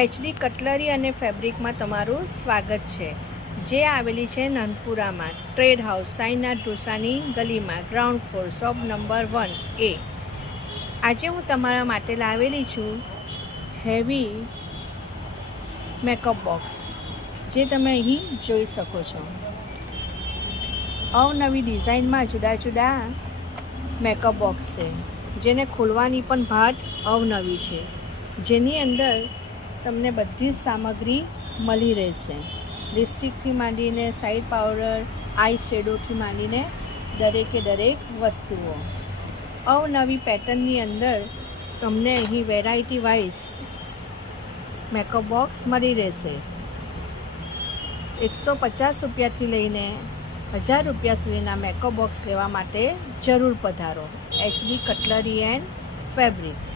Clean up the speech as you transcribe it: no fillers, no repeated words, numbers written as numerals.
HD cutlery અને ફેબ્રિકમાં તમારું સ્વાગત છે, જે આવેલી છે નંદપુરામાં ટ્રેડ હાઉસ સાઈનાથ ઢોસાની ગલીમાં, ground floor, shop number 1A। આજે હું તમારા માટે લાવેલી છું હેવી મેકઅપ બોક્સ, જે તમે અહીં જોઈ શકો છો। અવનવી ડિઝાઇનમાં જુદા જુદા મેકઅપ બોક્સ છે, જેને ખોલવાની પણ ભાત અવનવી છે, જેની અંદર તમને બધી જ સામગ્રી મળી રહેશે। લિપસ્ટિકથી માંડીને સાઈડ પાવડર, આઈ શેડોથી માંડીને દરેકે દરેક વસ્તુઓ અવનવી પેટર્નની અંદર તમને અહીં વેરાયટી વાઇઝ મેકઅપ બોક્સ મળી રહેશે। 150 રૂપિયાથી લઈને 1000 રૂપિયા સુધીના મેકઅપ બોક્સ લેવા માટે જરૂર પધારો। HD cutlery and fabric.